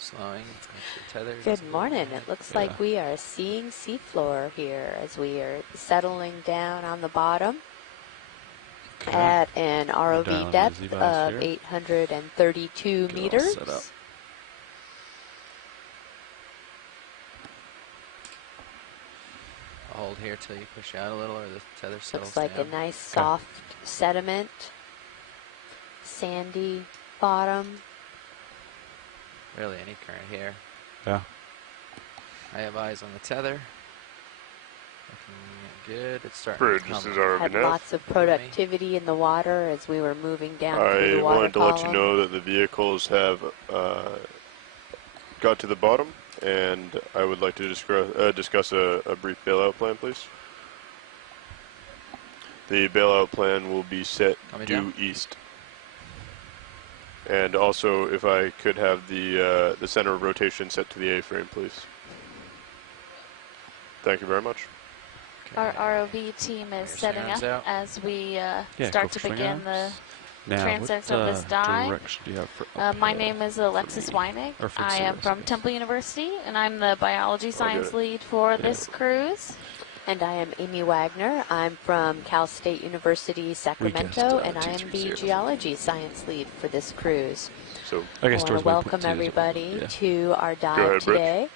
Slowing. The tether Good morning. It looks like we are seeing seafloor here as we are settling down on the bottom at an ROV depth of 832 meters. I'll hold here till you push out a little, or the tether settles Looks like down. a nice soft sediment, sandy bottom. Really any current here. Yeah. I have eyes on the tether. Looking good. It's starting Bridge, to this come. is ROV Had Nav. lots of productivity in the water as we were moving down through the I water wanted to column. let you know that the vehicles have got to the bottom, and I would like to discuss a brief bailout plan, please. The bailout plan will be set due east. And also, if I could have the center of rotation set to the A-frame, please. Thank you very much. Our ROV team is setting up as we start to begin the transects of this dive. My name is Alexis Weinig. I am from Temple University, and I'm the biology science lead for this cruise. And I am Amy Wagner. I'm from Cal State University, Sacramento, and I am the geology science lead for this cruise. So I want to welcome everybody to our dive today.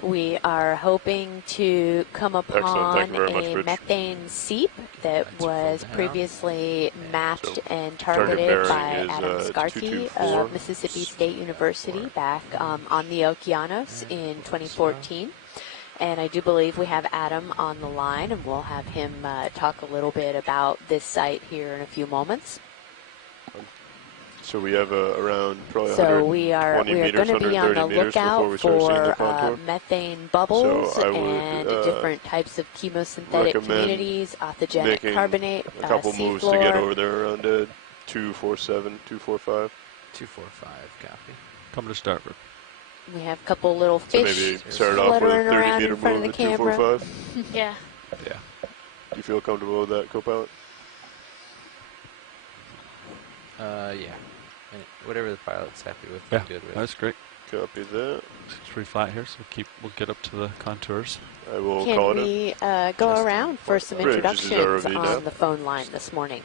We are hoping to come upon a methane seep that was previously mapped and targeted by Adam Skarke of Mississippi State University back on the Okeanos in 2014. And I do believe we have Adam on the line, and we'll have him talk a little bit about this site here in a few moments. So we have around probably we are going to be on the lookout for methane bubbles and different types of chemosynthetic communities, authigenic carbonate, a couple moves to get over there around 247, 245. 245, copy. Coming to starboard. We have a couple little fish so maybe start off with a 30-meter move at 245. Yeah. Yeah. Do you feel comfortable with that, co-pilot? Yeah. Whatever the pilot's happy with, yeah, I'm good with. That's great. Copy that. It's pretty flat here, so we'll get up to the contours. I will call it. Can we go around for some introductions on the phone line this morning?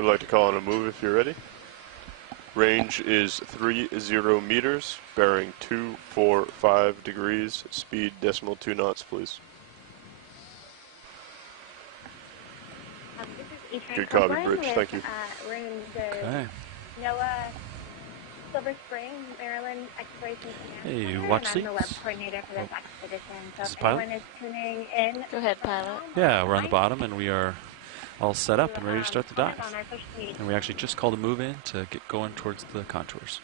I'd like to call on a move if you're ready. Range is 30 meters, bearing 245 degrees, speed .2 knots, please. Good copy, Bridge. Thank you. We're in the NOAA Silver Spring, Maryland Exploration Command. Hey, watch seats. I'm the web coordinator for this expedition. So this if anyone is tuning in. Go ahead, pilot. Yeah, we're on the bottom, and we are all set up and ready to start the dive. And we actually just called a move in to get going towards the contours.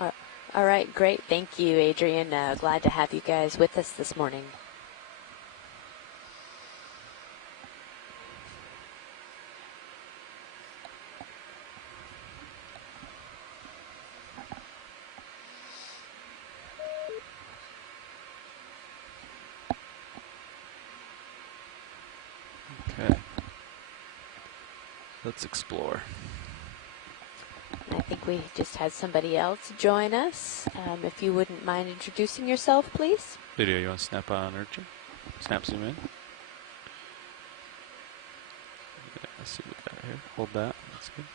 All right, great. Thank you, Adrian. Glad to have you guys with us this morning. Okay. Let's explore. I think we just had somebody else join us. If you wouldn't mind introducing yourself, please. Video, you want to snap on Urchin? Snap zoom in. Yeah, let's see what we got here. Hold that. That's good.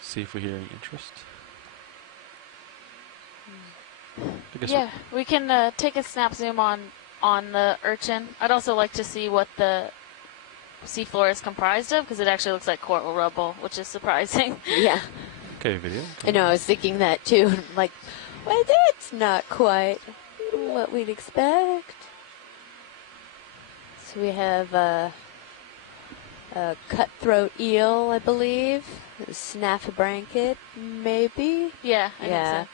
See if we hear any interest. Yeah, we can take a snap zoom on the Urchin. I'd also like to see what the seafloor is comprised of, because it actually looks like coral rubble, which is surprising. Yeah. Okay, video. I know, I was thinking that too. Like, well, that's not quite what we'd expect. So we have a cutthroat eel, I believe. A snaff blanket, maybe. Yeah, I think so.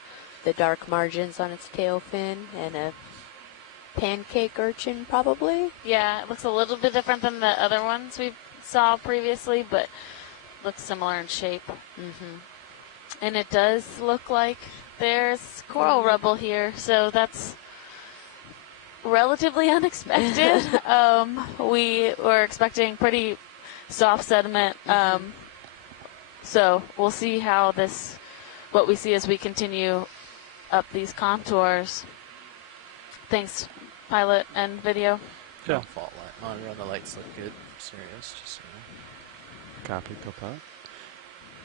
The dark margins on its tail fin, and a pancake urchin, probably. Yeah, it looks a little bit different than the other ones we saw previously, but looks similar in shape. Mm-hmm. And it does look like there's coral rubble here, so that's relatively unexpected. We were expecting pretty soft sediment, So we'll see how what we see as we continue up these contours. Thanks, pilot and video. Yeah. Fault light monitor on the lights look good. Serious, just so you know. Copy, co-pilot.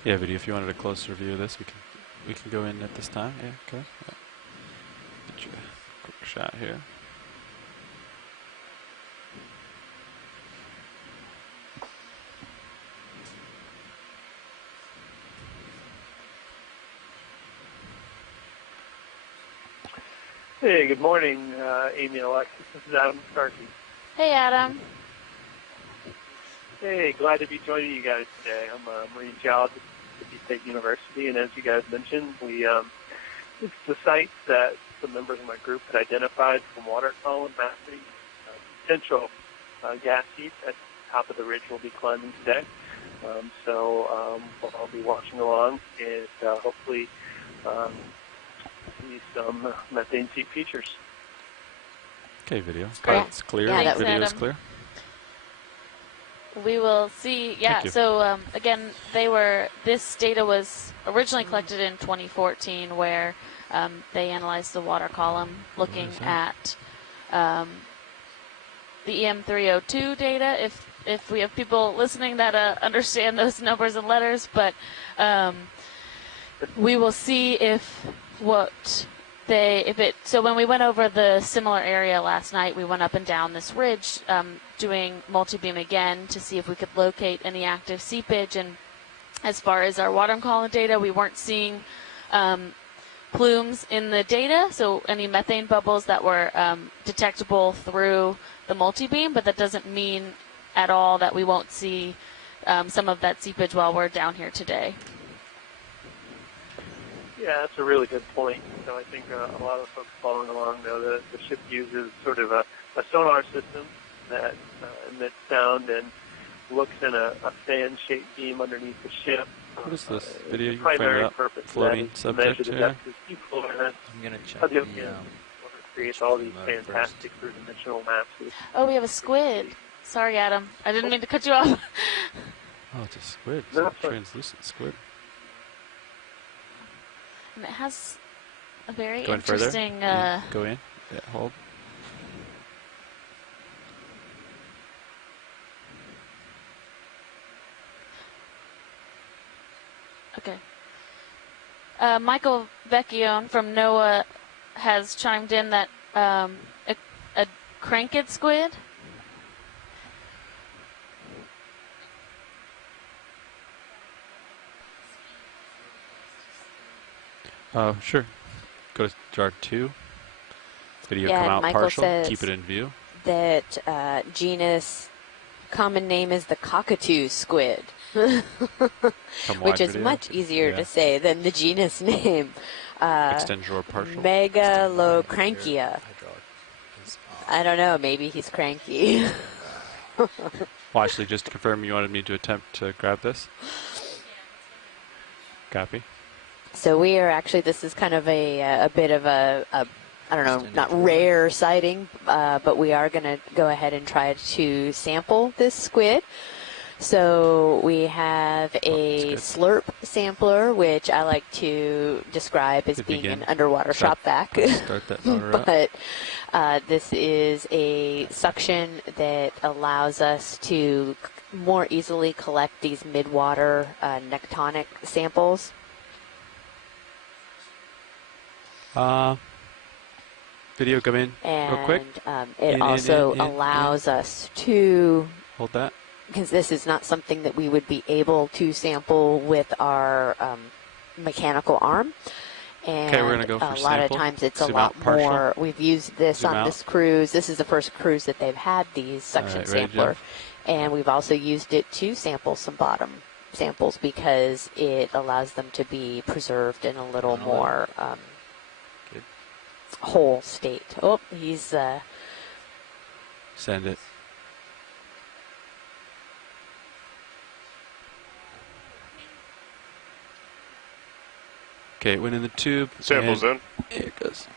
Yeah, video. If you wanted a closer view of this, we can go in at this time. Yeah, okay. Yeah. Get you a quick shot here. Hey, good morning, Amy and Alexis. This is Adam Starkey. Hey, Adam. Hey, glad to be joining you guys today. I'm a marine geologist at Mississippi State University, and as you guys mentioned, it's the site that some members of my group had identified from water column mapping potential gas heap at the top of the ridge we'll be climbing today. So I'll be watching along and hopefully see some methane seep features. Okay, video. It's clear. Yeah, video is clear. We will see. Yeah. So again, this data was originally collected in 2014, where they analyzed the water column, looking at the EM302 data. If we have people listening that understand those numbers and letters, but we will see so when we went over the similar area last night, we went up and down this ridge doing multi-beam again to see if we could locate any active seepage. And as far as our water column data, we weren't seeing plumes in the data, so any methane bubbles that were detectable through the multi-beam, but that doesn't mean at all that we won't see some of that seepage while we're down here today. Yeah, that's a really good point. So I think a lot of folks following along know that the ship uses sort of a sonar system that emits sound and looks in a fan-shaped beam underneath the ship. What is this video? The primary purpose floating of that is to measure the subject depth of the seafloor. I'm going to check the creates all these fantastic three-dimensional maps. Oh, we have a squid. Sorry, Adam. I didn't mean to cut you off. Oh, it's a squid. It's a translucent squid. And it has a very Going interesting... Go in. Yeah, hold. Okay. Michael Vecchione from NOAA has chimed in that a cranked squid. Oh, sure. Go to jar 2. Video Yeah, come out Michael partial. says Keep it in view. That genus common name is the cockatoo squid, which is much easier to say than the genus name. Extend drawer partial. Megalocrankia. I don't know. Maybe he's cranky. Well, actually, just to confirm, you wanted me to attempt to grab this? Copy. So we are actually, this is kind of a bit of a I don't know, not rare sighting, but we are going to go ahead and try to sample this squid. So we have a slurp sampler, which I like to describe as being an underwater shop vac. Start that motor up. But this is a suction that allows us to more easily collect these midwater nectonic samples. Video come in real quick. It also allows us to hold that, because this is not something that we would be able to sample with our mechanical arm. And we're gonna go for a lot of times it's a lot more. We've used this on this cruise. This is the first cruise that they've had these suction sampler. And we've also used it to sample some bottom samples because it allows them to be preserved in a little more whole state. Oh, he's send it. Okay, it went in the tube. Samples in. Here it goes.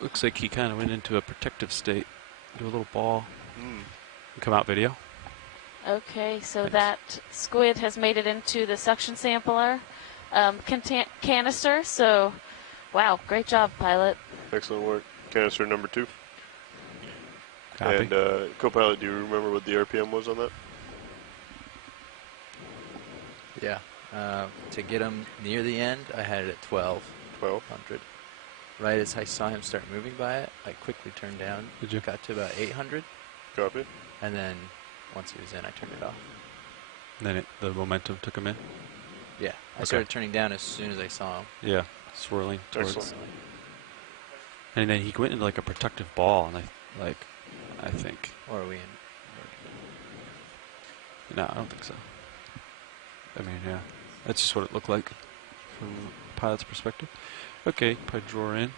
Looks like he kind of went into a protective state. Do a little ball. Come out video. Okay, so that squid has made it into the suction sampler canister. So, wow, great job, pilot. Excellent work. Canister number 2. Copy. And co-pilot, do you remember what the RPM was on that? Yeah. To get him near the end, I had it at 1200. Right as I saw him start moving by it, I quickly turned down. Did you? Got to about 800. Copy. And then once he was in, I turned it off. And then the momentum took him in? Yeah. I started turning down as soon as I saw him. Yeah, swirling towards. Excellent. And then he went into like a protective ball, and I think. Or are we in? No, I don't think so. I mean, yeah. That's just what it looked like from the pilot's perspective. Okay, probably draw in.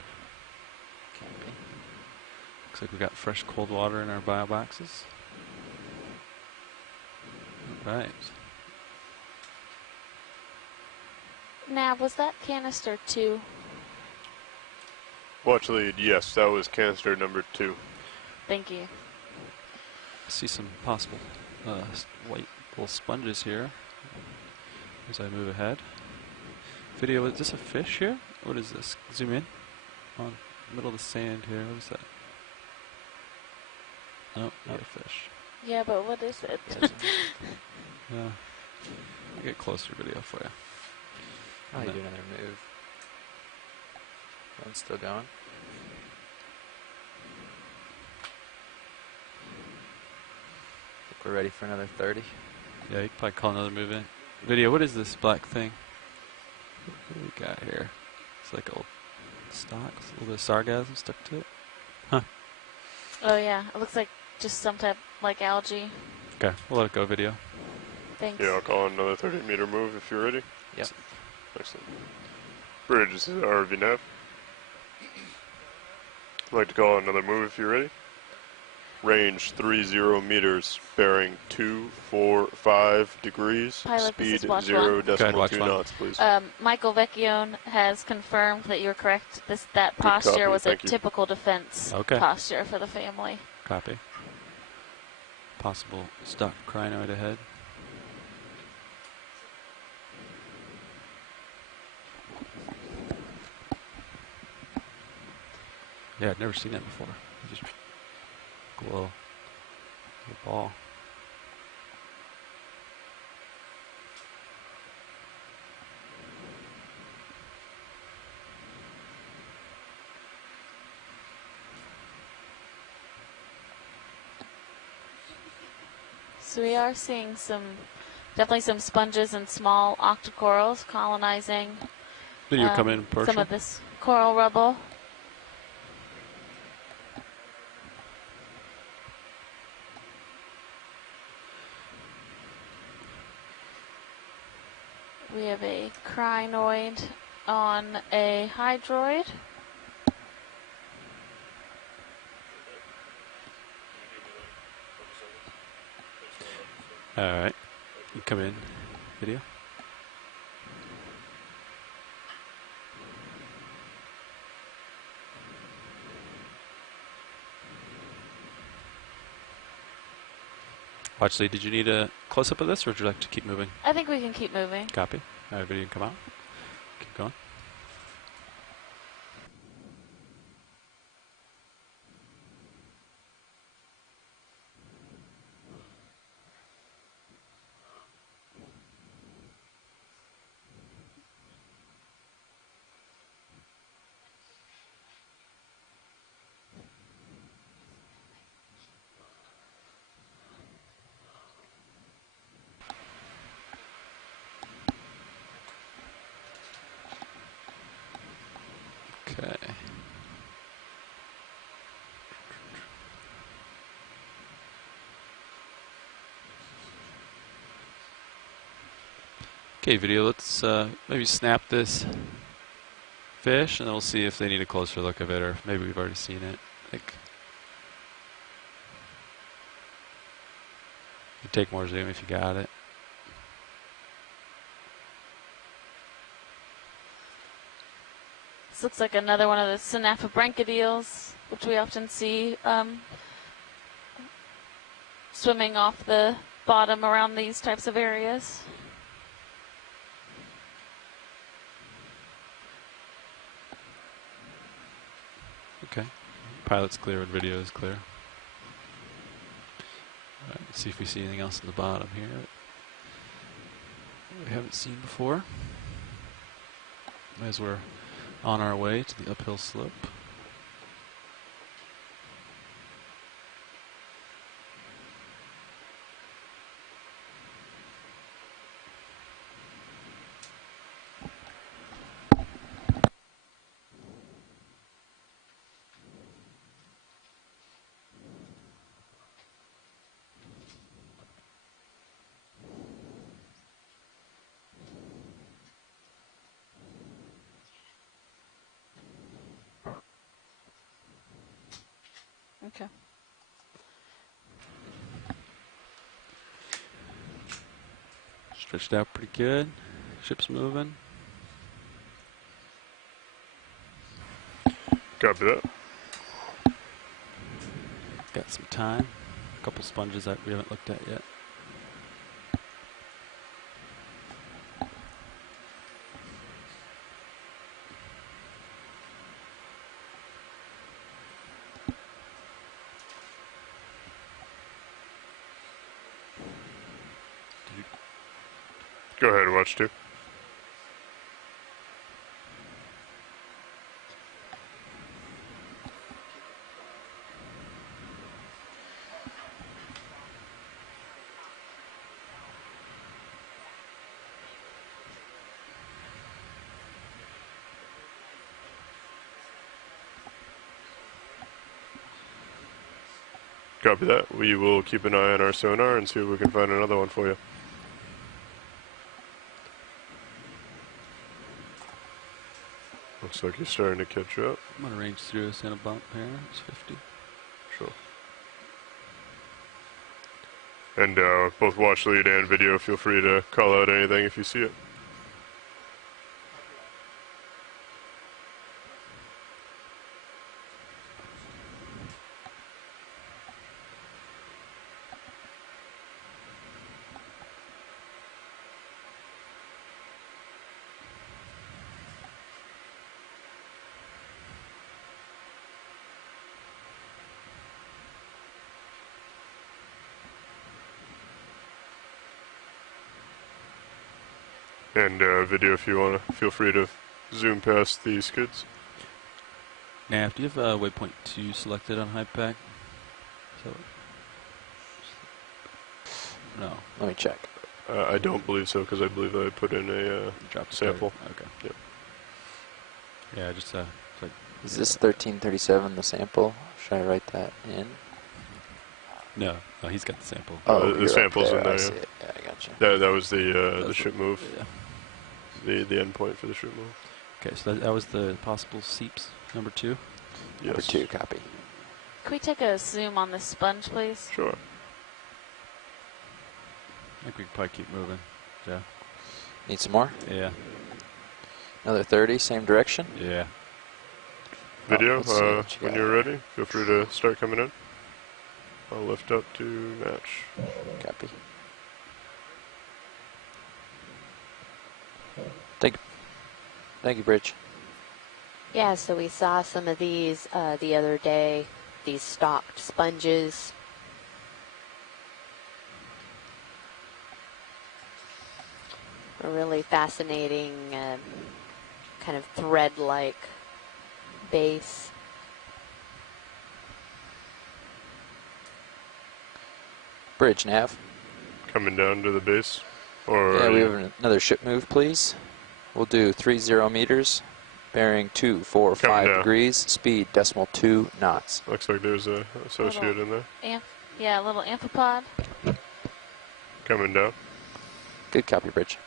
Looks like we got fresh cold water in our bio boxes. Right. Now, was that canister 2? Well, actually, yes, that was canister number 2. Thank you. I see some possible white little sponges here as I move ahead. Video, is this a fish here? What is this? Zoom in on the middle of the sand here. What is that? No, not a fish. Yeah, but what is it? Yeah. I'll get closer video for you. Oh, you do another move. One's still going. Think we're ready for another 30. Yeah, you can probably call another move in. Video, what is this black thing? What do we got here? It's like old stalks, a little bit of sargassum stuck to it. Huh. Oh, yeah. It looks like just some type like algae. Okay, we'll let it go, video. Thanks. Yeah, I'll call another 30-meter move if you're ready. Yep. Excellent. Bridge, this is ROV nav. I'd like to call another move if you're ready. Range 30 meters, bearing 245 degrees. Pilot, speed this is 0.2 knots, please. Michael Vecchione has confirmed that you're correct. That posture copy. was Thank a you. typical defense posture for the family. Copy. Possible stuck crinoid ahead. Yeah, I'd never seen that before. Just glow the ball. So we are seeing definitely some sponges and small octocorals colonizing some of this coral rubble. We have a crinoid on a hydroid. All right, you come in, video. Actually, did you need a close-up of this, or would you like to keep moving? I think we can keep moving. Copy. All right, video can come out. Keep going. Okay. Okay, video, let's maybe snap this fish, and then we'll see if they need a closer look of it, or maybe we've already seen it. Like, you take more zoom if you got it. This looks like another one of the synaphobranchidials, which we often see swimming off the spot them around these types of areas. Okay. Pilot's clear and video is clear. All right, let's see if we see anything else in the bottom here we haven't seen before as we're on our way to the uphill slope. Okay. Stretched out pretty good. Ship's moving. Copy that. Got some time. A couple sponges that we haven't looked at yet. Go ahead, watch 2. Copy that. We will keep an eye on our sonar and see if we can find another one for you. Looks like you're starting to catch up. I'm going to range through us in a bump here. It's 50. Sure. And both watch lead and video, feel free to call out anything if you see it. And video, if you want to, feel free to zoom past the skids. Nav, do you have waypoint 2 selected on HyPack? So, no. Let me check. I don't believe so, because I believe I put in a sample. Okay. Yep. Yeah, just like. Is this 1337 the sample? Should I write that in? No, he's got the sample. Oh, the sample's in there. I see it. Yeah, I gotcha. That was the ship move. Yeah. The endpoint for the ship move. Okay, so that was the possible seeps, number 2. Yes. Number 2, copy. Can we take a zoom on this sponge, please? Sure. I think we can probably keep moving. Yeah. Need some more? Yeah. Another 30, same direction? Yeah. Video, when you're ready, feel free to start coming in. I'll lift up to match. Copy. Thank you, Bridge. Yeah, so we saw some of these the other day, these stocked sponges. A really fascinating kind of thread-like base. Bridge, Nav. Coming down to the base? Or yeah, we have another ship move, please. We'll do 30 meters, bearing 245 degrees, speed 2 knots. Looks like there's a associate in there. Yeah, a little amphipod. Coming down. Good copy, Bridge.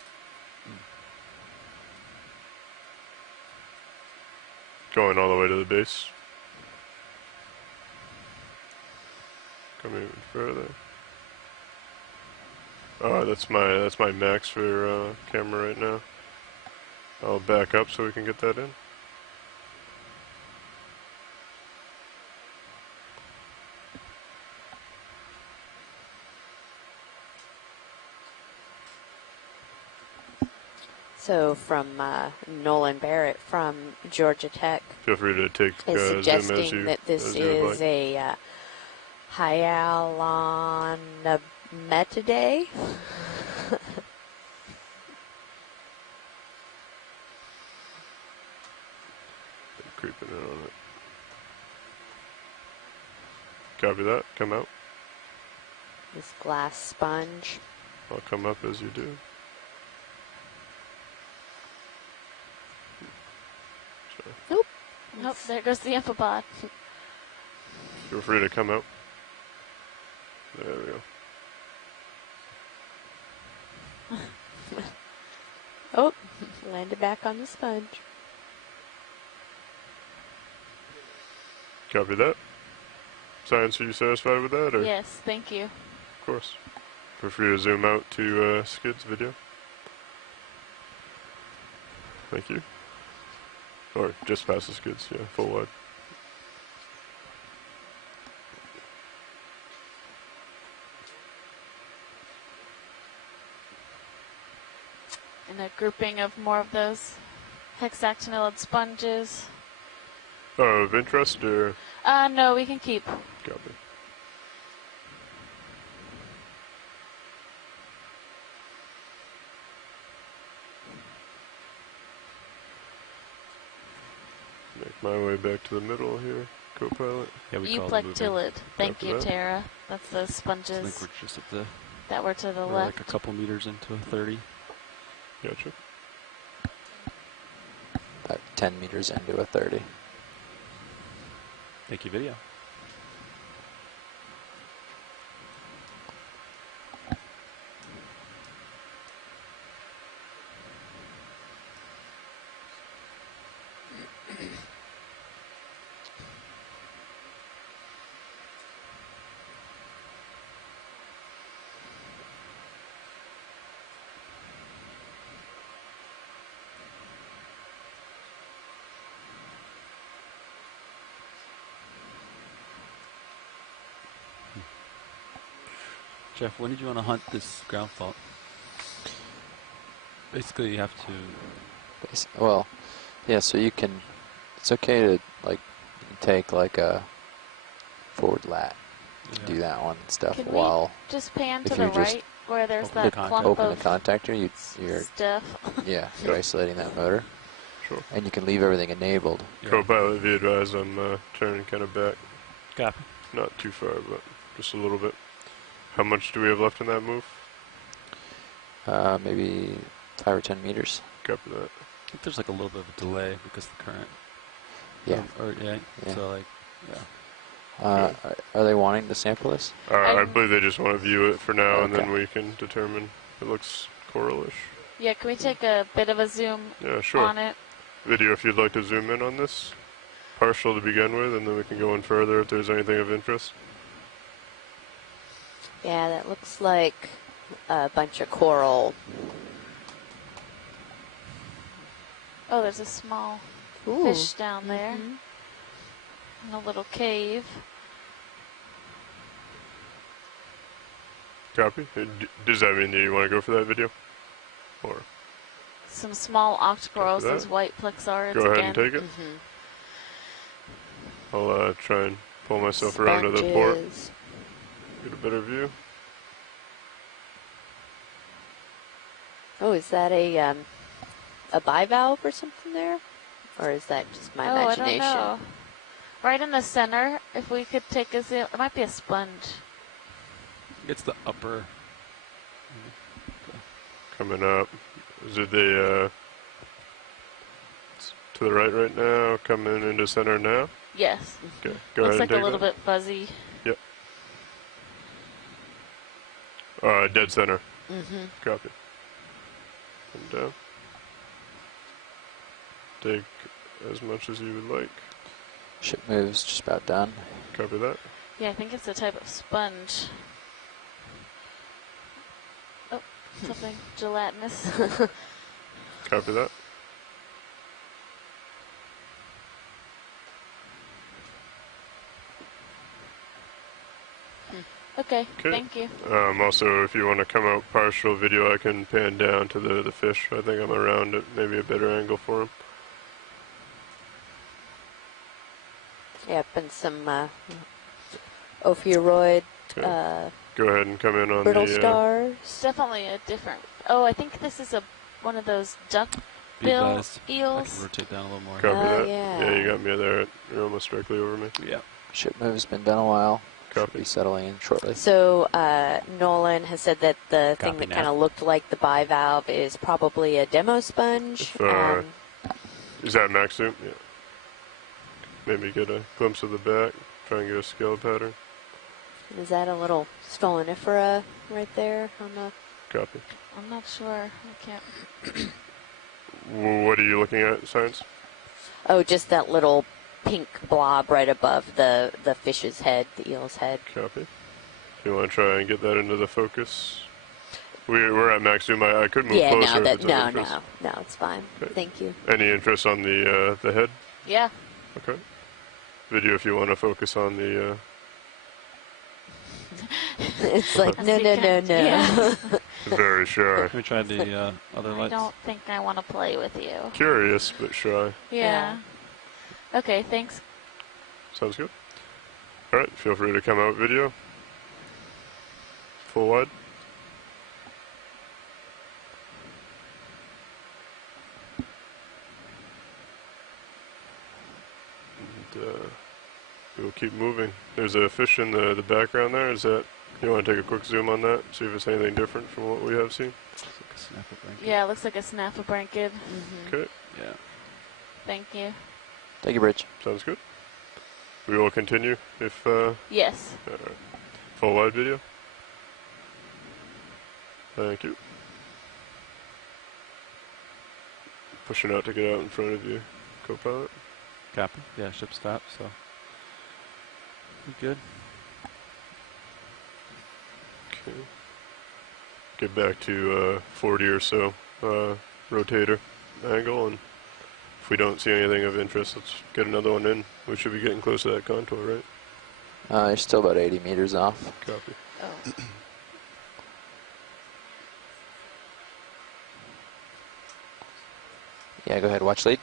Going all the way to the base. Coming even further. That's my max for camera right now. I'll back up so we can get that in. So from Nolan Barrett from Georgia Tech. Feel free to take is suggesting that this is like. a hyaluronametidae. Creeping in on it. Copy that. Come out. This glass sponge. I'll come up as you do. Nope. Nope, there goes the amphipod. Feel free to come out. There we go. Oh, landed back on the sponge. Copy that. Science, are you satisfied with that? Or? Yes, thank you. Of course. Feel free to zoom out to Skid's video. Thank you. Or just past the Skids, yeah, full wide. And a grouping of more of those hexactinellid sponges. Oh, of interest or? No, we can keep. Copy. Make my way back to the middle here, co-pilot. Yeah, we Euplectillid. Thank you, Tara. That's those sponges. I think we're just at the that were to the left. Like a couple meters into a 30. Gotcha. About 10 meters into a 30. Thank you, video. Jeff, when did you want to hunt this ground fault? Basically, you have to... Well, yeah, so you can... It's okay to, like, take, like, a forward lat. Do that one and stuff. Can while... we just pan to the right where there's that clump open of the contactor, you're... stuff? Yeah, you're isolating that motor. Sure. And you can leave everything enabled. Co-pilot, if you advise, I'm turning kind of back. Copy. Not too far, but just a little bit. How much do we have left in that move? Maybe 5 or 10 meters. Copy that. I think there's like a little bit of a delay because of the current. Yeah. Yeah. So like, yeah. Are they wanting to sample this? I believe they just want to view it for now, and Okay. then we can determine if it looks coralish. Yeah, can we take a bit of a zoom sure. on it? Video, if you'd like to zoom in on this. Partial to begin with, and then we can go in further if there's anything of interest. Yeah, that looks like a bunch of coral. Oh, there's a small fish down there in a little cave. Copy. Does that mean that you want to go for that video? Or some small octocorals, those white plexarids again. Go ahead again. and take it. I'll try and pull myself around to the port. Get a better view. Oh, is that a bivalve or something there? Or is that just my imagination? I don't know. Right in the center, if we could take a zoom, it might be a sponge. It's the upper. Coming up. Is it the to the right now? Coming into center now? Yes. Okay. Go Looks ahead like and a little bit fuzzy. Yep. Dead center. Copy. Come down. Take as much as you would like. Ship moves just about done. Copy that. Yeah, I think it's a type of sponge. Oh, something gelatinous. Copy that. Okay, thank you. Also, if you want to come out partial video, I can pan down to the fish. I think I'm around at maybe a better angle for him. Yep, and some ophiuroid. Go ahead and come in on brittle the stars. It's definitely a different. Oh, I think this is one of those duck-bill eels. I can rotate down a little more. Copy that. Yeah, you got me there. You're almost directly over me. Yeah. Ship move's been done a while. Copy. Should be settling in shortly. So Nolan has said that the thing that kind of looked like the bivalve is probably a demo sponge. Is that max zoom? Yeah. Maybe get a glimpse of the back. Try and get a scale pattern. Is that a little stolonifera right there on the? Copy. I'm not sure. I can't. What are you looking at, Science? Oh, just that little pink blob right above the fish's head, the eel's head. Copy. You want to try and get that into the focus? We're at max zoom. I could move closer. No, it's fine. Okay. Thank you. Any interest on the head? Yeah. Okay. Video if you want to focus on the. It's like no. Yeah. Very shy. Can we try the other lights? I don't think I want to play with you. Curious, but shy. Yeah. Okay, thanks. Sounds good. All right, feel free to come out video. Full wide. And we'll keep moving. There's a fish in the background there. Is that, you want to take a quick zoom on that? See if it's anything different from what we have seen? Yeah, it looks like a snafflebrankid. Okay. Yeah. Thank you. Thank you, Bridge. Sounds good. We will continue if... Yes. Full wide video. Thank you. Pushing out to get out in front of you, co-pilot. Copy. Yeah, ship stop, so... Good. Okay. Get back to 40 or so rotator angle, and if we don't see anything of interest, let's get another one in. We should be getting close to that contour, right? You're still about 80 meters off. Copy. Oh. Yeah, go ahead, watch lead.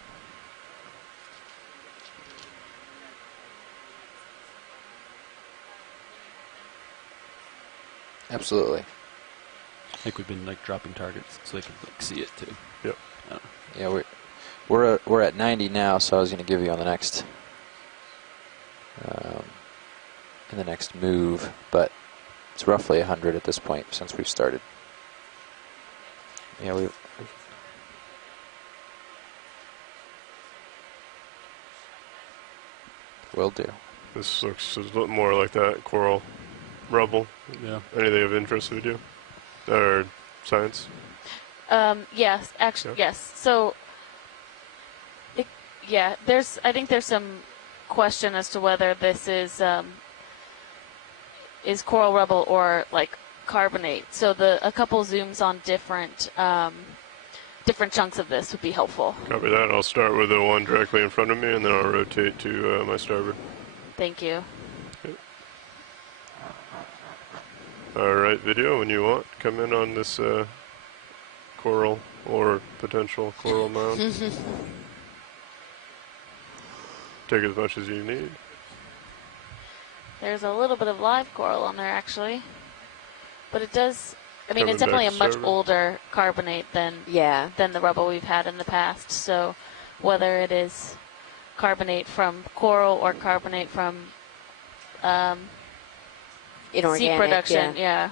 Absolutely. I think we've been like dropping targets so they can like see it too. Yep. Yeah, we're at 90 now, so I was going to give you on the next in the next move, but it's roughly 100 at this point since we've started. Yeah, will do. This looks a little more like that coral rubble. Yeah. Anything of interest with you? Or science? Yes, actually, yes. So, I think there's some question as to whether this is coral rubble or like carbonate. So a couple zooms on different chunks of this would be helpful. Copy that. I'll start with the one directly in front of me, and then I'll rotate to my starboard. Thank you. Okay. All right, video, when you want, come in on this coral or potential coral mound. Take as much as you need. There's a little bit of live coral on there, actually. But it does, I mean, Coming it's definitely a back much starboard. older carbonate than the rubble we've had in the past. So whether it is carbonate from coral or carbonate from seep production, yeah.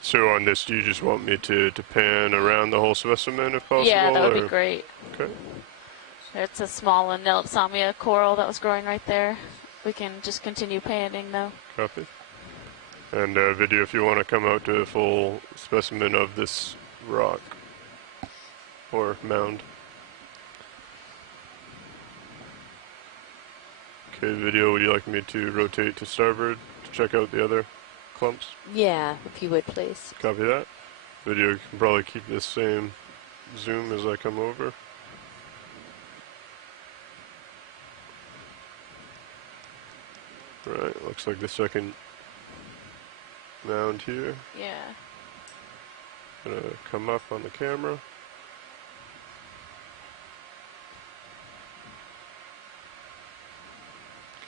So on this, do you just want me to pan around the whole specimen if possible? Yeah, that would be great. Okay. It's a small Anelopsamia coral that was growing right there. We can just continue panning though. Copy. And video, if you want to come out to a full specimen of this rock or mound. Okay, video, would you like me to rotate to starboard to check out the other clumps? Yeah, if you would, please. Copy that. Video, you can probably keep this same zoom as I come over. Right, looks like the second mound here. Yeah. Gonna come up on the camera.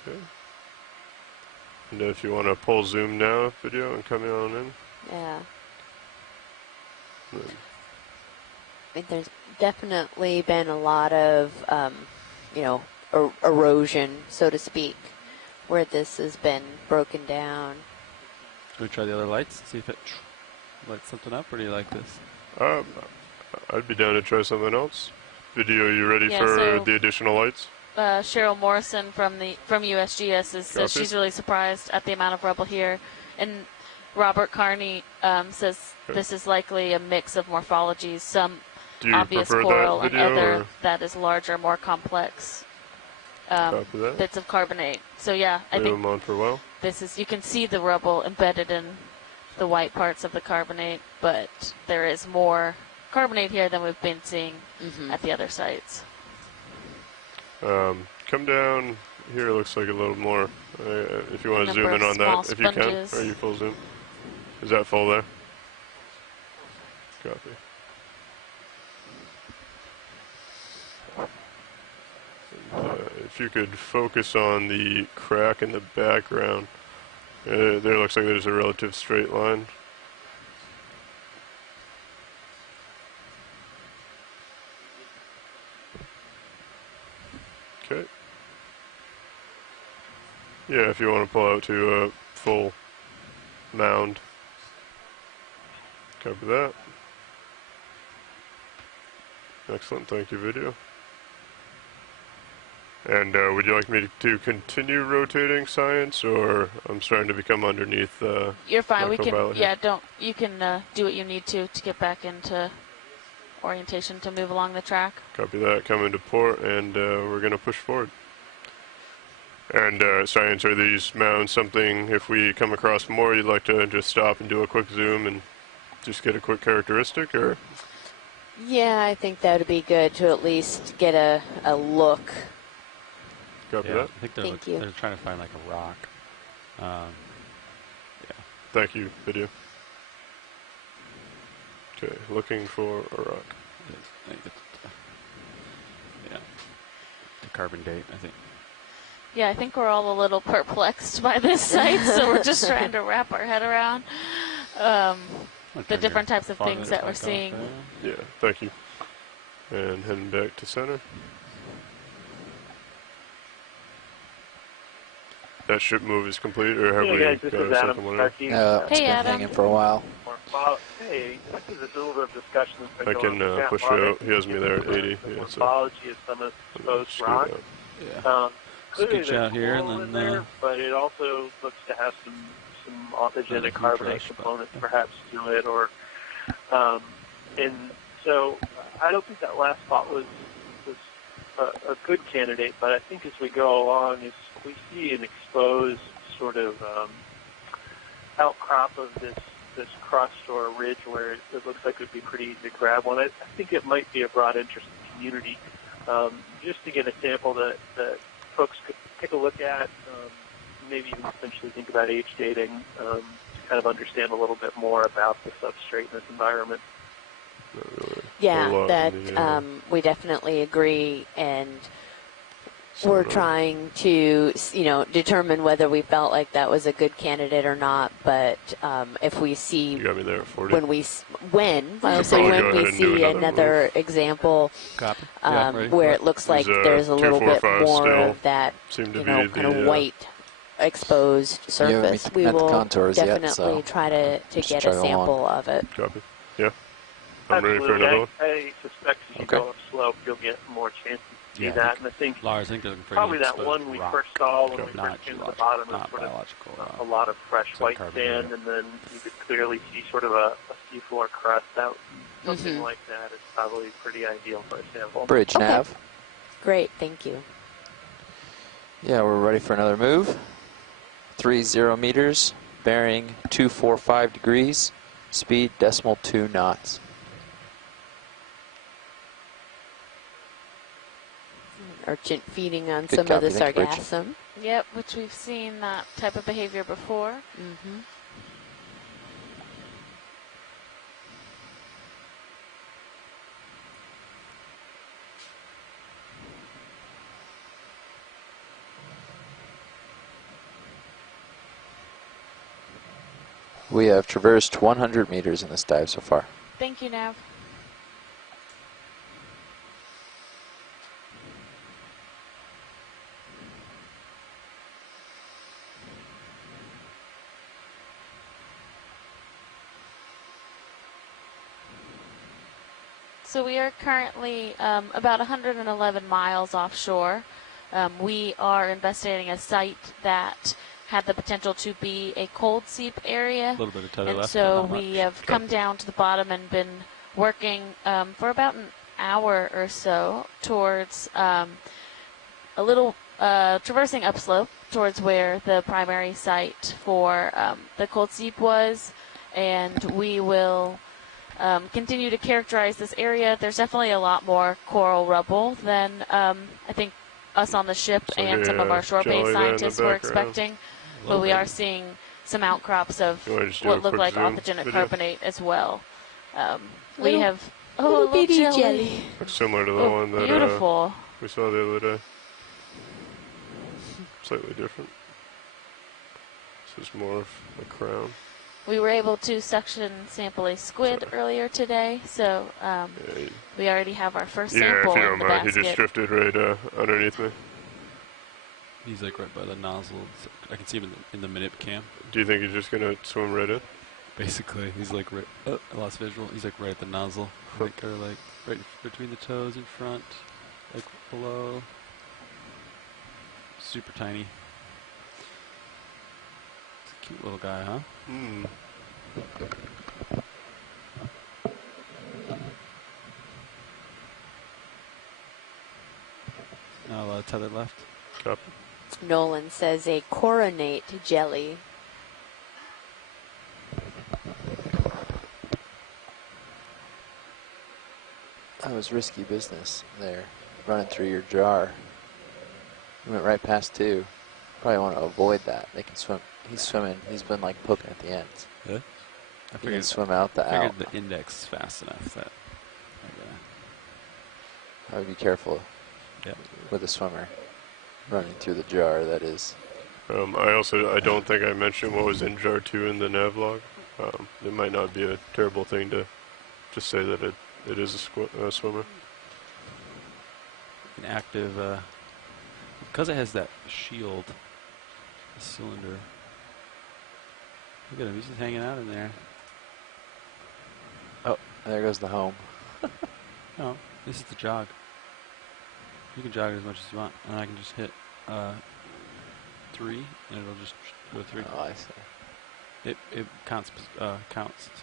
Okay. And if you want to pull zoom now, video, and come on in. Yeah. Then I think there's definitely been a lot of, you know, erosion, so to speak, where this has been broken down. Can we try the other lights, see if it lights something up, or do you like this? I'd be down to try something else. Video, you ready for the additional lights? Cheryl Morrison from USGS says she's really surprised at the amount of rubble here, and Robert Carney says this is likely a mix of morphologies, some obvious coral and other that is larger, more complex bits of carbonate. So yeah, I think on for a while. This is, you can see the rubble embedded in the white parts of the carbonate, but there is more carbonate here than we've been seeing at the other sites. Come down here, looks like a little more. If you want to zoom in on that, if you can. Are you full zoom? Is that full there? Copy. If you could focus on the crack in the background, there looks like there's a relative straight line. Okay. Yeah, if you want to pull out to a full mound. Copy that. Excellent, thank you, video. And would you like me to continue rotating science, or I'm starting to become underneath? You're fine. We can. Yeah, don't. You can do what you need to get back into orientation to move along the track. Copy that. Come into port, and we're going to push forward. And science, are these mounds something? If we come across more, you'd like to just stop and do a quick zoom and just get a quick characteristic, or? Yeah, I think that would be good to at least get a look. Copy that. I think they're trying to find like a rock. Yeah. Thank you, video. Okay, looking for a rock. Yeah. The carbon date, I think. Yeah, I think we're all a little perplexed by this site, so we're just trying to wrap our head around the different types of things that we're seeing. Yeah, thank you. And heading back to center. That ship move is complete, or have we got a second one in? It's been hanging for a while. Hey, this is a little bit of discussion that's been going on. I can push it out. He has me there at 80. The morphology of some of the exposed rock. Clearly there's out here, coral in there, but it also looks to have some autogenic carbonate components perhaps to it, or and so I don't think that last spot was a good candidate, but I think as we go along, as we see an exposed sort of outcrop of this crust or a ridge where it looks like it would be pretty easy to grab one, I think it might be a broad interest in the community, just to get a sample that folks could take a look at, maybe even potentially think about age dating, to kind of understand a little bit more about the substrate in this environment. Yeah, that we definitely agree, and we're trying to, determine whether we felt like that was a good candidate or not. But if we see, you got me there at 40. when we see another example where it looks like there's a little bit more of that, kind of white exposed surface, we will definitely try to get a sample of it. Copy. Yeah. I'm ready for another one. I suspect as you go up slope, you'll get more chances to see that. And I think probably that one we first saw when we first came to the bottom was sort of a lot of fresh white sand, and then you could clearly see sort of a seafloor crust. Something like that is probably pretty ideal for a sample. Bridge nav. Great, thank you. Yeah, we're ready for another move. 30 meters, bearing 245 degrees, speed 0.2 knots. Urchin feeding on some of the sargassum. Yep, which we've seen that type of behavior before. We have traversed 100 meters in this dive so far. Thank you, Nav. So we are currently about 111 miles offshore. We are investigating a site that had the potential to be a cold seep area. A little bit of tether and left. So we have come down to the bottom and been working for about an hour or so towards a little traversing upslope towards where the primary site for the cold seep was, and we will continue to characterize this area. There's definitely a lot more coral rubble than I think us on the ship and some of our shore-based scientists were expecting. But we are seeing some outcrops of what look like orthogenic carbonate as well. We have a little jelly. Looks similar to the one that beautiful. We saw the other day. Slightly different. This is more of a crown. We were able to suction sample a squid earlier today, so we already have our first sample if you in the don't mind, basket. he just drifted right underneath me. He's like right by the nozzle. I can see him in the minute cam. Do you think he's just gonna swim right in? Basically, he's like right. Oh, I lost visual. He's like right at the nozzle, or like right between the toes in front, like below. Super tiny. It's a cute little guy, huh? Hmm. Not a lot of tether left. Copy. Nolan says a coronate jelly. That was risky business there, running through your jar. You went right past two. Probably want to avoid that. They can swim. He's swimming. He's been like poking at the ends. Really? I figured swim out the out. The index fast enough that I would be careful with a swimmer running through the jar, that is. I don't think I mentioned what was in jar 2 in the nav log. It might not be a terrible thing to just say that it is a swimmer. An active, because it has that shield, the cylinder. Look at him, he's just hanging out in there. Oh, there goes the home. No, this is the jog. You can jog as much as you want, and I can just hit 3, and it'll just go 3. Oh, I see. It counts,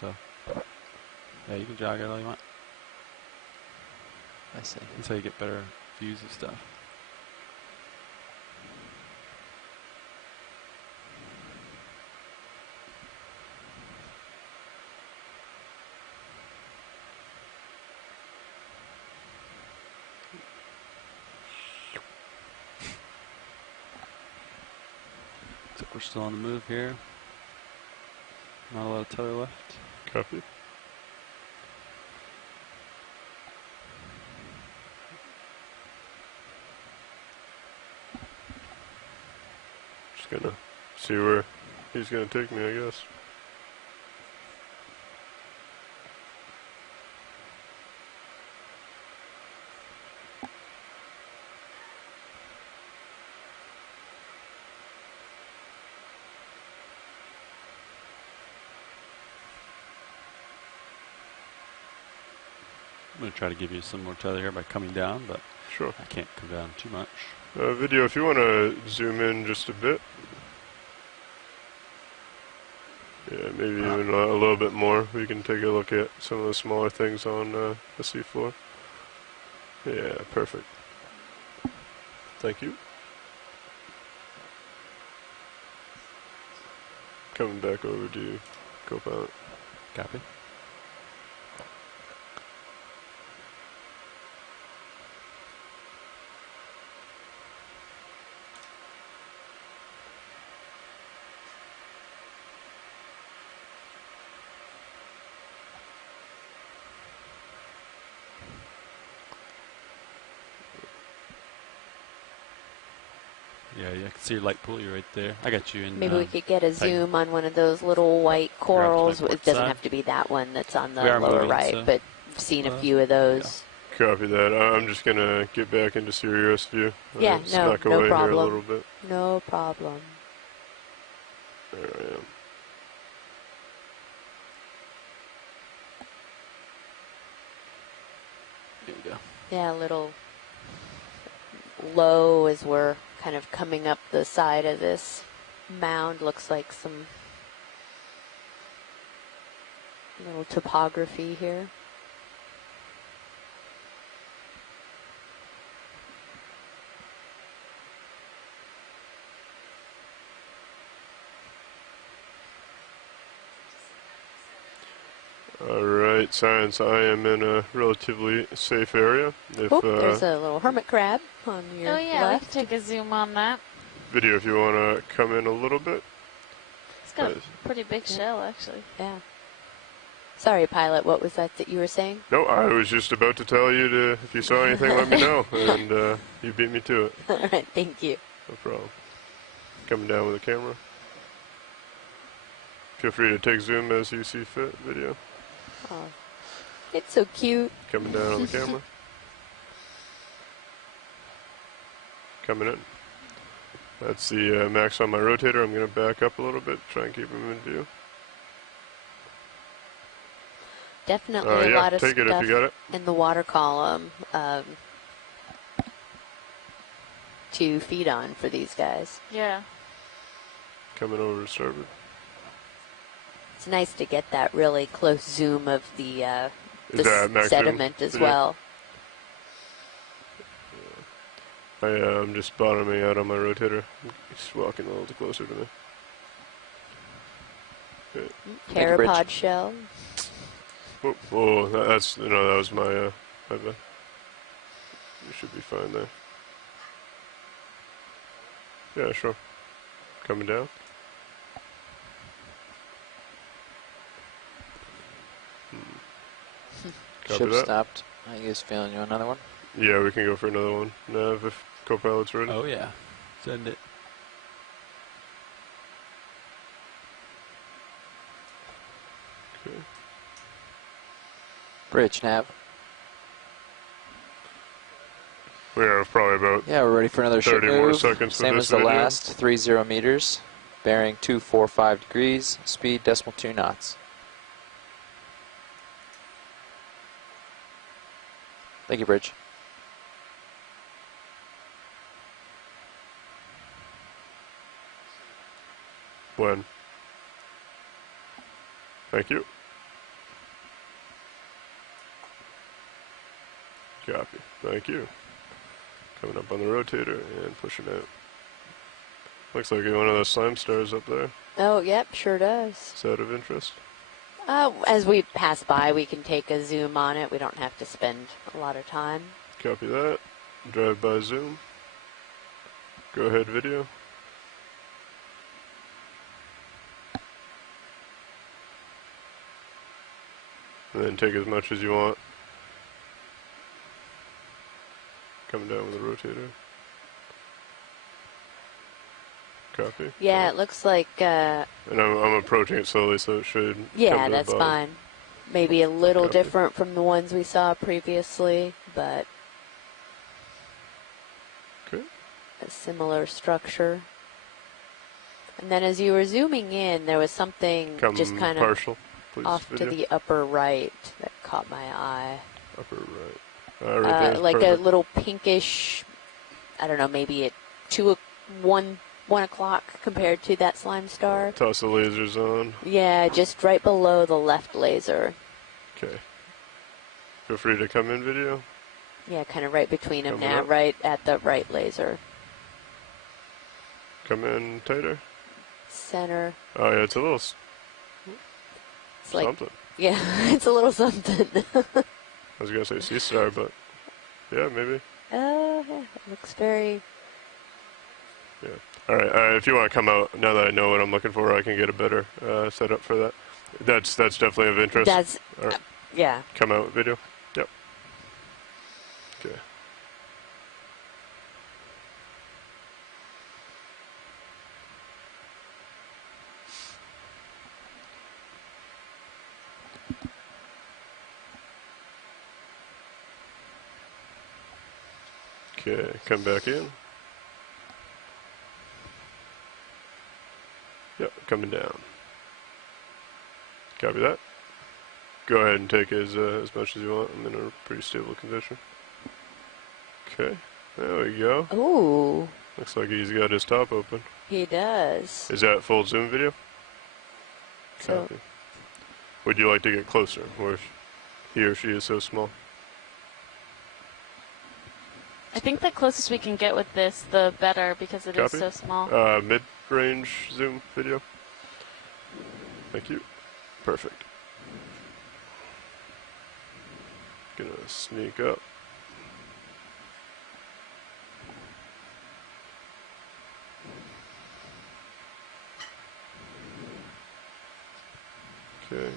so yeah, you can jog it all you want. I see. That's how you get better views of stuff. So we're still on the move here. Not a lot of tether left. Copy. Just gonna see where he's gonna take me, I guess. I'm going to try to give you some more tether here by coming down, but sure, I can't come down too much. Video, if you want to zoom in just a bit. Yeah, maybe even a little bit more. We can take a look at some of the smaller things on the seafloor. Yeah, perfect. Thank you. Coming back over to you, co-pilot. Copy. Yeah, I can see your light pulley right there. I got you in. Maybe we could get a zoom on one of those little white corals. It doesn't have to be that one that's on the lower right, but I've seen a few of those. Yeah. Copy that. I'm just going to get back into serious view. Yeah, no problem. Here a little bit. No problem. There I am. There we go. Yeah, a little low as we're kind of coming up the side of this mound. Looks like some little topography here. All right, science. I am in a relatively safe area. If, there's a little hermit crab on your left. Oh yeah, we can take a zoom on that. Video, if you want to come in a little bit. It's got a pretty big shell, actually. Yeah. Sorry, pilot. What was that you were saying? No, I was just about to tell you to, if you saw anything, let me know, and you beat me to it. All right, thank you. No problem. Coming down with the camera. Feel free to take zoom as you see fit. Video. Oh, it's so cute. Coming down on the camera. Coming in. That's the max on my rotator. I'm going to back up a little bit, try and keep him in view. Definitely a lot of take stuff it if you got it. in the water column to feed on for these guys. Yeah. Coming over to starboard. It's nice to get that really close zoom of the sediment as well. I'm just bottoming out on my rotator. Just walking a little closer to me. Okay. Pteropod shell. Oh, that was my bad. You should be fine there. Yeah, sure. Coming down. Ship stopped. I guess feeling you another one? Yeah, we can go for another one. Nav, if co-pilot's ready. Oh, yeah. Send it. Okay. Bridge, Nav. We have probably about we're ready for another ship 30 move. more seconds. Same as the last, 30 meters, bearing 245 degrees, speed .2 knots. Thank you, Bridge. When? Thank you. Copy. Thank you. Coming up on the rotator and pushing out. Looks like one of those slime stars up there. Oh, yep, sure does. Is that of interest? As we pass by, we can take a zoom on it. We don't have to spend a lot of time. Copy that. Drive by zoom. Go ahead, video. And then take as much as you want. Coming down with the rotator. Copy. Yeah, it looks like... and I'm approaching it slowly, so it should... Yeah, that's fine. Maybe a little Copy. different from the ones we saw previously, but... Okay. A similar structure. And then as you were zooming in, there was something just kind of off to the upper right that caught my eye. Upper right. Right like a little pinkish, I don't know, maybe at 1 o'clock compared to that slime star. Toss the lasers on. Yeah, just right below the left laser. Okay. Feel free to come in, video. Yeah, kind of right between them now, right at the right laser. Come in tighter. Center. Oh, yeah, it's a little... It's like, something. Yeah, it's a little something. I was going to say sea star, but yeah, maybe. Yeah, it looks very... Yeah. All right, if you want to come out, now that I know what I'm looking for, I can get a better setup for that. That's definitely of interest. That's, right. Yeah. Come out video. Yep. Okay. Okay, come back in. Yep, coming down. Copy that. Go ahead and take as much as you want. I'm in a pretty stable condition. Okay, there we go. Ooh. Looks like he's got his top open. He does. Is that full zoom video? So. Copy. Would you like to get closer, where he or she is so small? I think the closest we can get with this, the better, because it is so small. Mid-range zoom video. Thank you. Perfect. Gonna sneak up. Okay,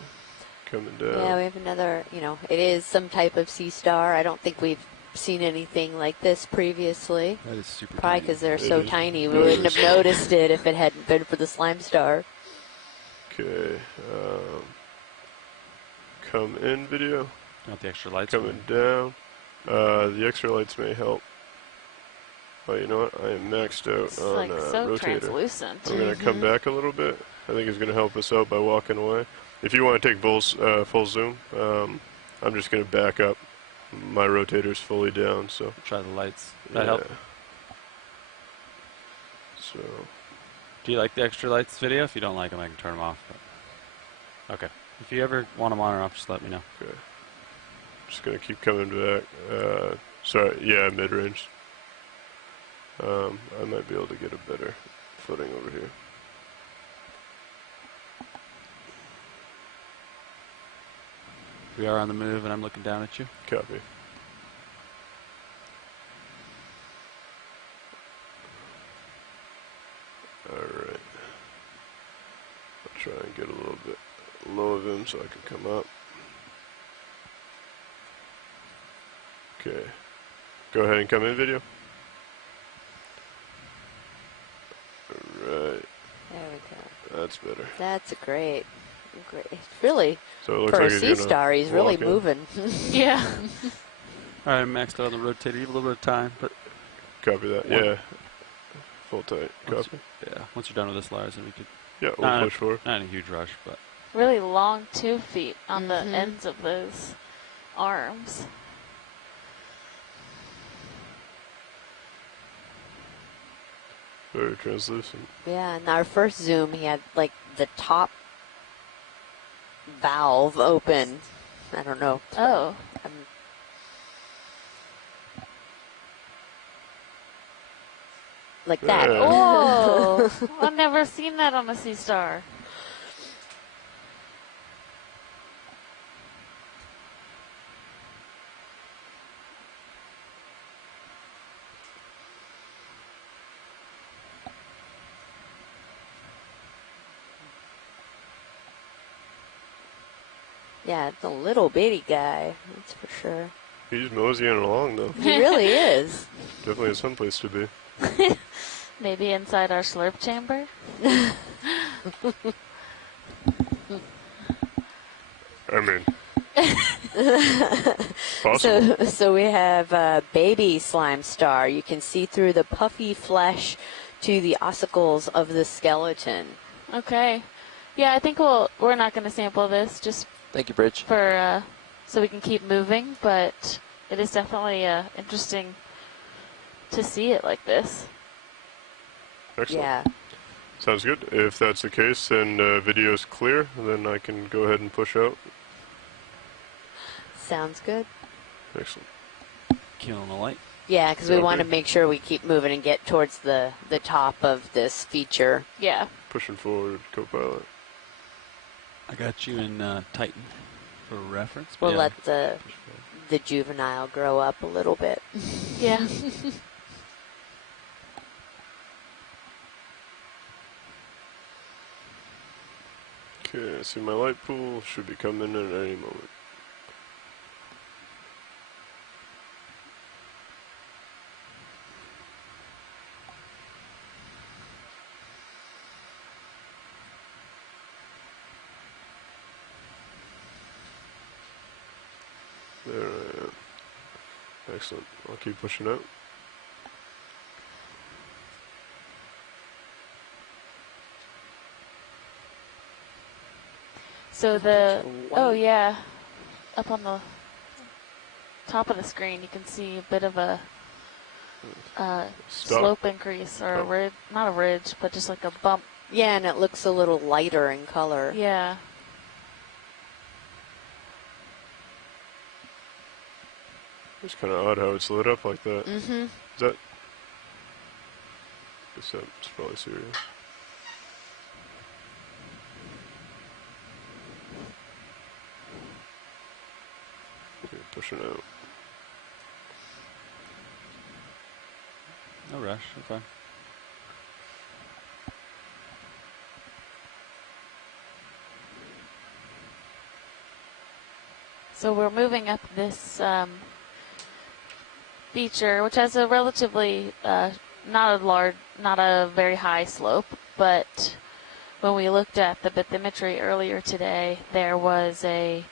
coming down. Yeah, we have another, you know, it is some type of sea star. I don't think we've seen anything like this previously. That is super Probably because they're so tiny. We It wouldn't is. have noticed it if it hadn't been for the slime star. Okay, come in video. You want the extra lights? Coming down. The extra lights may help. Oh, you know what? I am maxed out It's on like so rotator. translucent. I'm going to come back a little bit. I think it's going to help us out by walking away. If you want to take full zoom, I'm just going to back up. My rotator's fully down, so. Try the lights. That help? So. Do you like the extra lights video? If you don't like them, I can turn them off. But. Okay. If you ever want them on or off, just let me know. Okay. Just going to keep coming back. Sorry, yeah, mid-range. I might be able to get a better footing over here. We are on the move, and I'm looking down at you. Copy. Alright. I'll try and get a little bit low of him so I can come up. Okay. Go ahead and come in video. Alright. There we go. That's better. That's great. Really, So it looks for like a sea star, he's really moving. Yeah. All right, I'm maxed out on the rotator. You have a little bit of time, but. Copy that. Yeah. Full tight. Copy. Once you're done with this, Lars, then we could. Yeah, we'll push forward. Not in a huge rush, but. Really long 2 feet on the ends of those arms. Very translucent. Yeah, in our first zoom, he had like the top valve open. I don't know. Oh. Like that. Yeah. Oh, I've never seen that on a sea star. Yeah, it's a little bitty guy, that's for sure. He's moseying along, though. He really is. Definitely some place to be. Maybe inside our slurp chamber? I mean, possible. So we have baby slime star. You can see through the puffy flesh to the ossicles of the skeleton. Okay. Yeah, I think we're not going to sample this just Thank you, Bridge. for so we can keep moving, but it is definitely interesting to see it like this. Excellent. Yeah. Sounds good. If that's the case, then video's clear, then I can go ahead and push out. Sounds good. Excellent. Killing the light. Yeah, because we want to make sure we keep moving and get towards the top of this feature. Yeah. Pushing forward, co-pilot. I got you in Titan for reference. We'll let the juvenile grow up a little bit. Yeah. Okay, I see my light pool should be coming in at any moment. There I am. Excellent. I'll keep pushing out. So the, oh yeah, up on the top of the screen, you can see a bit of a slope increase, or a ridge, not a ridge, but just like a bump. Yeah, and it looks a little lighter in color. Yeah. It's kind of odd how it's lit up like that. Mm-hmm. Is that? I guess that's probably serious. Okay, pushing out. No rush, okay. So we're moving up this feature, which has a relatively not a very high slope, but when we looked at the bathymetry earlier today, there was a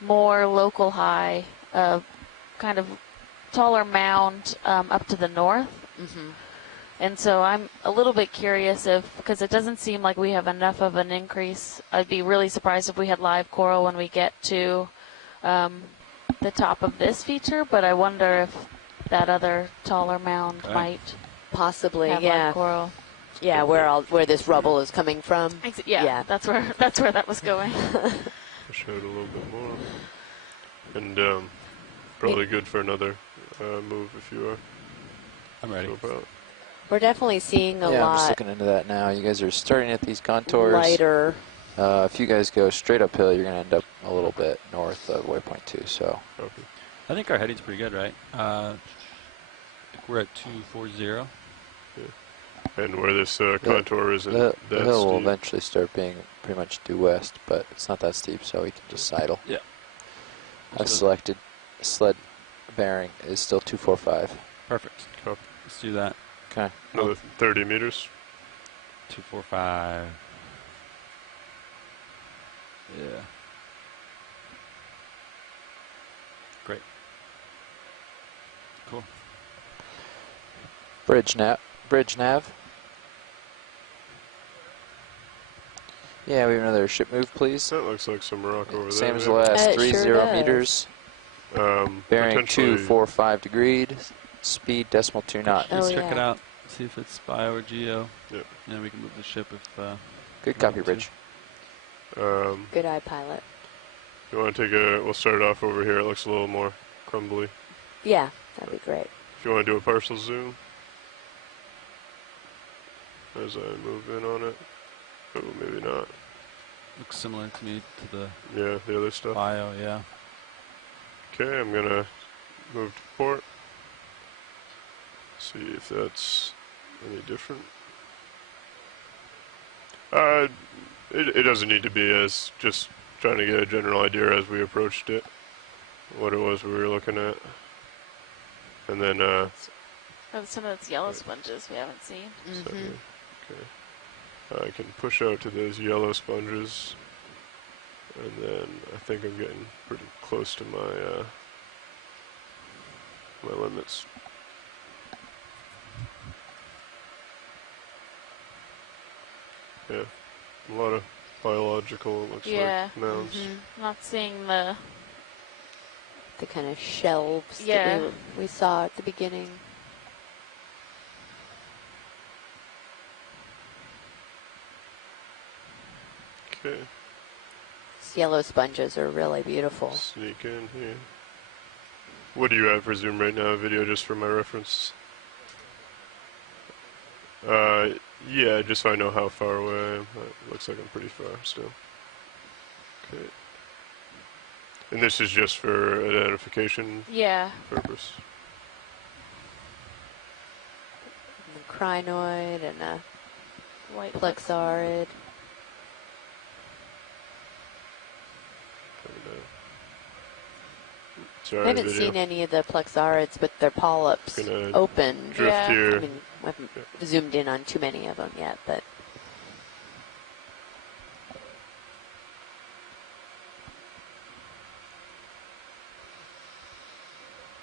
more local high, kind of taller mound up to the north. Mm-hmm. And so I'm a little bit curious because it doesn't seem like we have enough of an increase. I'd be really surprised if we had live coral when we get to the top of this feature, but I wonder if that other taller mound might possibly have live coral. Yeah, where this rubble is coming from. Yeah, that's where that was going. Push out a little bit more, and probably good for another move if you are. I'm ready. We're definitely seeing a lot. Yeah, I'm just looking into that now. You guys are starting at these contours. Lighter. If you guys go straight uphill, you're going to end up a little bit north of waypoint 2. So. Okay. I think our heading's pretty good, right? I think we're at 240. Yeah. And where this contour isn't the that hill steep. will eventually start being pretty much due west, but it's not that steep, so we can just sidle. Yeah. I've selected sled bearing is still 245. Perfect. Copy. Let's do that. Okay. Another 30 meters. 245. Yeah. Great. Cool. Bridge nav. Yeah, we have another ship move, please. That looks like some rock over there. Same as the last 30 sure meters. Bearing 245 degrees. Speed decimal 2 knot. Let's check it out. See if it's bio or geo. Yep. And then we can move the ship if. Good copy, Bridge. Good eye, pilot. You want to take we'll start off over here. It looks a little more crumbly. Yeah, that'd be great. If you want to do a partial zoom. As I move in on it. Oh, maybe not. Looks similar to me to the. Yeah, the other stuff. Bio, yeah. Okay, I'm going to move to port. See if that's any different. It doesn't need to be, as just trying to get a general idea as we approached it, what it was we were looking at. And then some of those yellow sponges we haven't seen. Mm-hmm. Okay. I can push out to those yellow sponges, and then I think I'm getting pretty close to my my limits. Yeah, a lot of biological, it looks like, mounds. Mm-hmm. Not seeing the kind of shelves that we saw at the beginning. Okay. These yellow sponges are really beautiful. Sneak in here. What do you have for zoom right now? Video just for my reference. Yeah, just so I know how far away I am. It looks like I'm pretty far still. Okay. And this is just for identification purpose. And a crinoid and a white plexaurid. Sorry, I haven't seen any of the plexaurids with their polyps open. Drift here. I mean, I haven't zoomed in on too many of them yet, but.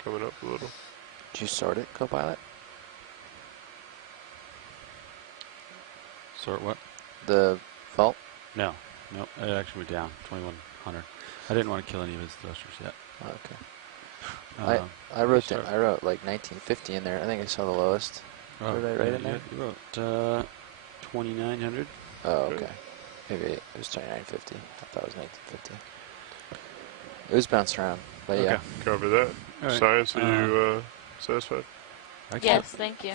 Coming up a little. Did you sort it, co-pilot? Sort what? The fault? No. Nope, it actually went down, 2100. I didn't want to kill any of his thrusters yet. Oh, okay. I wrote like 1950 in there. I think I saw the lowest. Oh, did I write in there? You wrote 2900. Oh, okay. Maybe it was 2950. I thought it was 1950. It was bouncing around, but okay. yeah. Cover that. Right. Science, are you satisfied? Yes, thank you.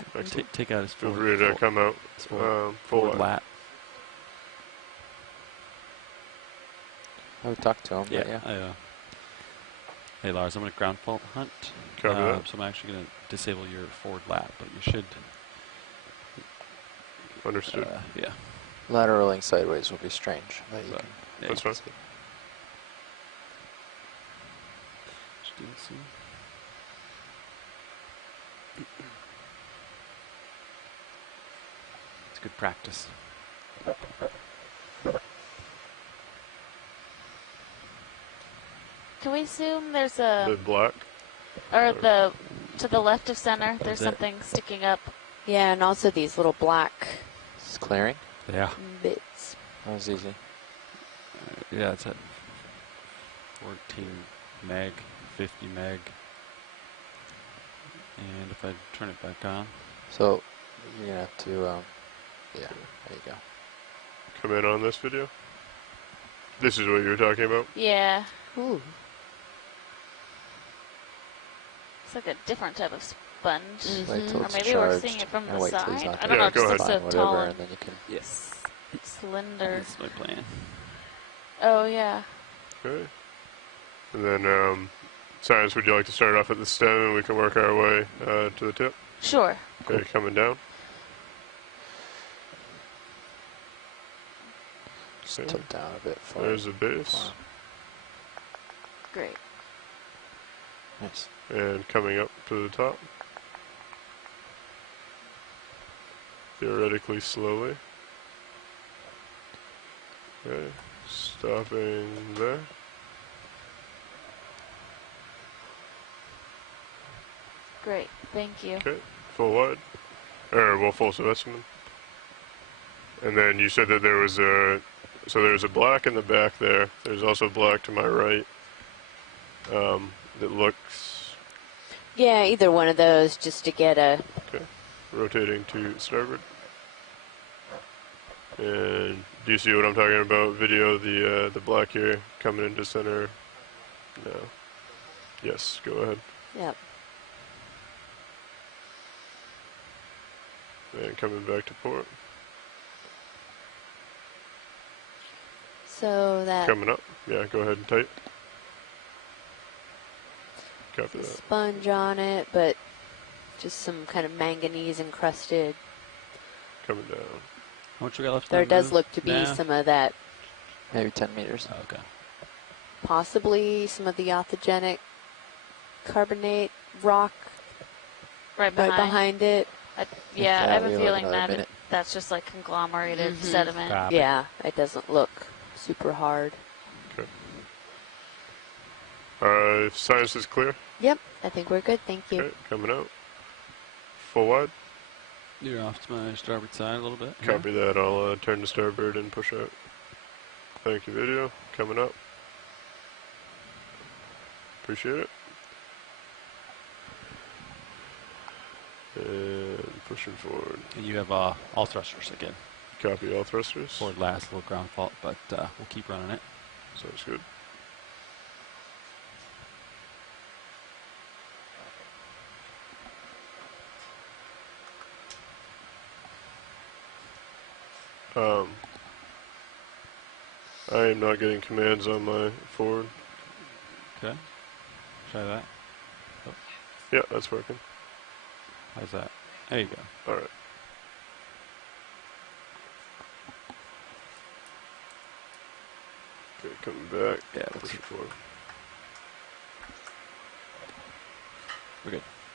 Take out his Feel forward. free to come out forward lat. I would talk to him, Yeah. but yeah. Hey Lars, I'm going to ground fault hunt. Copy that. So I'm actually going to disable your forward lat, but you should. Understood. Yeah. Lateraling sideways will be strange. But you can that's fine. It's good practice. Can we assume there's a... The black? Or the... To the left of center, there's something sticking up. Yeah, and also these little black... It's clearing? Yeah. Bits. That was easy. Yeah, it's at 14 meg, 50 meg. And if I turn it back on. So, you're going to have to, yeah, there you go. Come in on this video? This is what you were talking about? Yeah. Ooh. It's like a different type of sponge. Mm-hmm. Or maybe we're seeing it from the side. I don't know, it just looks so tall and then you can slender. That's my plan. Oh, yeah. Okay. And then, Science, would you like to start off at the stem and we can work our way to the tip? Sure. Okay, coming down. Just tilt down a bit for There's the base. Great. Nice. And coming up to the top. Theoretically slowly. Okay, stopping there. Great, thank you. Okay, full wide. Well, full specimen. And then you said that there was a... So there's a black in the back there. There's also black to my right. That looks... Yeah, either one of those just to get a... Okay, rotating to starboard. And do you see what I'm talking about? Video, the black here coming into center. No. Yes, go ahead. Yep. And coming back to port. So that... Coming up. Yeah, go ahead and tight. Copy that. Sponge on it, but just some kind of manganese encrusted. Coming down. How much we got left? There does look to be some of that. Maybe 10 meters. Oh, okay. Possibly some of the authogenic carbonate rock right behind it. Yeah, I have a feeling that that's just like conglomerated sediment. Copy. Yeah, it doesn't look super hard. Okay. Science is clear? Yep, I think we're good. Thank you. Okay, coming out. Full wide. You're off to my starboard side a little bit. Copy that. I'll turn to starboard and push out. Thank you, video. Coming up. Appreciate it. And pushing forward. And you have all thrusters again. Copy all thrusters. Forward last, little ground fault, but we'll keep running it. Sounds good. I am not getting commands on my forward. Okay. Try that. Oh. Yeah, that's working. How's that? There you go. All right. Okay, coming back. Yeah, pushing forward. We're good.